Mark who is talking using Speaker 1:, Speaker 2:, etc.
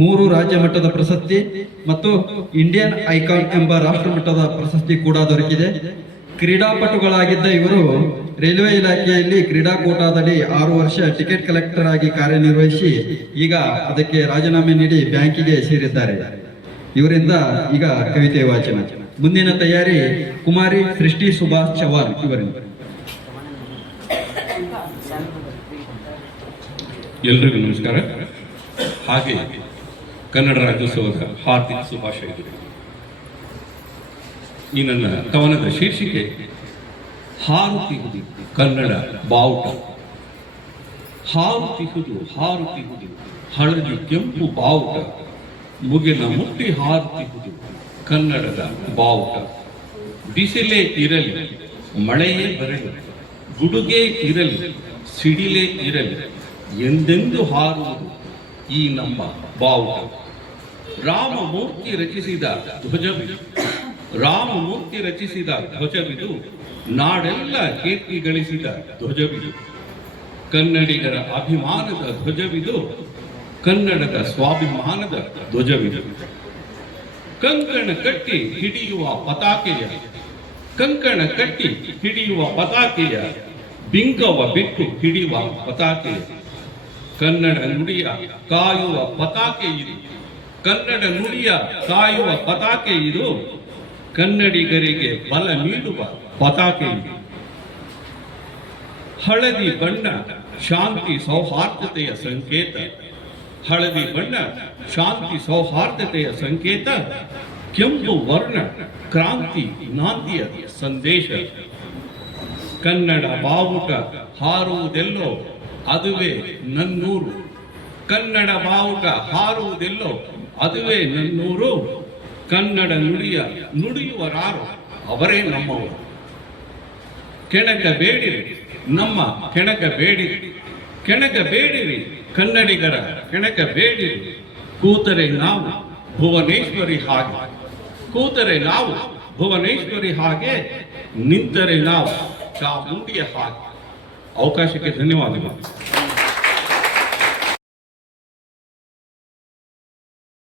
Speaker 1: ಮೂರು ರಾಜ್ಯ ಮಟ್ಟದ ಪ್ರಶಸ್ತಿ ಮತ್ತು ಇಂಡಿಯನ್ ಐಕಾನ್ ಎಂಬ ರಾಷ್ಟ್ರ ಮಟ್ಟದ ಪ್ರಶಸ್ತಿ ಕೂಡ ದೊರಕಿದೆ. ಕ್ರೀಡಾಪಟುಗಳಾಗಿದ್ದ ಇವರು ರೈಲ್ವೆ ಇಲಾಖೆಯಲ್ಲಿ ಕ್ರೀಡಾ ಕೋಟಾದಡಿ ಆರು ವರ್ಷ ಟಿಕೆಟ್ ಕಲೆಕ್ಟರ್ ಆಗಿ ಕಾರ್ಯನಿರ್ವಹಿಸಿ ಈಗ ಅದಕ್ಕೆ ರಾಜೀನಾಮೆ ನೀಡಿ ಬ್ಯಾಂಕಿಗೆ ಸೇರಿದ್ದಾರೆ. ಇವರಿಂದ ಈಗ ಕವಿತೆ ವಾಚನ. ಮುಂದಿನ ತಯಾರಿ ಕುಮಾರಿ ಸೃಷ್ಟಿ ಸುಭಾಷ್ ಚವಾನ್ ಇವರಿಂದ.
Speaker 2: ಎಲ್ರಿಗೂ ನಮಸ್ಕಾರ. ಹಾಗೆ ಕನ್ನಡ ರಾಜ್ಯೋತ್ಸವದ ಹಾರ್ದಿಕ ಶುಭಾಶಯಗಳು ಈ ನನ್ನ ಕವನದ ಶೀರ್ಷಿಕೆ ಹಾರುತಿಹುದು ಕನ್ನಡ ಬಾವುಟ. ಹಾರುತಿಹುದು ಹಾರುತಿಹುದು ಹಳದಿ ಕೆಂಪು ಬಾವುಟ. ಮುಗಿನ ಮುಟ್ಟಿ ಹಾರುತಿಹುದು ಕನ್ನಡದ ಬಾವುಟ. ಬಿಸಿಲೇ ಇರಲಿ, ಮಳೆಯೇ ಬರಲಿ, ಗುಡುಗೆ ಇರಲಿ, ಸಿಡಿಲೇ ಇರಲಿ, ಎಂದೆಂದು ಹಾರುವುದು ಈ ನಮ್ಮ ಬಾವುಟ. ರಾಮಮೂರ್ತಿ ರಚಿಸಿದ ಧ್ವಜವಿದು. ರಾಮಮೂರ್ತಿ ರಚಿಸಿದ ಧ್ವಜವಿದು. ನಾಡೆಲ್ಲ ಕೀರ್ತಿ ಗಳಿಸಿದ ಧ್ವಜವಿದು. ಕನ್ನಡಿಗರ ಅಭಿಮಾನದ ಧ್ವಜವಿದು. ಕನ್ನಡದ ಸ್ವಾಭಿಮಾನದ ಧ್ವಜವಿದು. ಕಂಕಣ ಕಟ್ಟಿ ಹಿಡಿಯುವ ಪತಾಕೆಯ. ಕಂಕಣ ಕಟ್ಟಿ ಹಿಡಿಯುವ ಪತಾಕೆಯ. ಬಿಂಗವ ಬಿಟ್ಟು ಹಿಡಿಯುವ ಪತಾಕೆಯ. ಕನ್ನಡ ನುಡಿಯ ಕಾಯುವ ಪತಾಕೆ ಇದು. ಕನ್ನಡ ನುಡಿಯ ಕಾಯುವ ಪತಾಕೆ ಇದು. ಕನ್ನಡಿಗರಿಗೆ ಬಲ ನೀಡುವ ಪತಾಕೆ ಇದು. ಹಳದಿ ಬಣ್ಣ ಶಾಂತಿ ಸೌಹಾರ್ದತೆಯ ಸಂಕೇತ. ಹಳದಿ ಬಣ್ಣ ಶಾಂತಿ ಸೌಹಾರ್ದತೆಯ ಸಂಕೇತ. ಕೆಂಪು ವರ್ಣ ಕ್ರಾಂತಿ ನಾಂದಿಯ ಸಂದೇಶ. ಕನ್ನಡ ಬಾವುಟ ಹಾರುವುದೆಲ್ಲೋ ಅದುವೇ ನನ್ನೂರು. ಕನ್ನಡ ಬಾವುಟ ಹಾರುವುದೆಲ್ಲೋ, ಅದುವೇ ನನ್ನೂರು. ಕನ್ನಡ ನುಡಿಯ ನುಡಿಯುವರಾರು ಅವರೇ ನಮ್ಮವರು. ಕೆಣಕ ಬೇಡಿರಿ, ನಮ್ಮ ಕೆಣಕ ಬೇಡಿರಿ. ಕೆಣಕ ಬೇಡಿರಿ, ಕನ್ನಡಿಗರ ಕೆಣಕ ಬೇಡಿರಿ. ಕೂತರೆ ನಾವು ಭುವನೇಶ್ವರಿ ಹಾಗೆ. ಕೂತರೆ ನಾವು ಭುವನೇಶ್ವರಿ ಹಾಗೆ, ನಿಂತರೆ ನಾವು ಚಾಮುಂಡಿಯ ಹಾಗೆ. ಅವಕಾಶಕ್ಕೆ ಧನ್ಯವಾದಗಳು.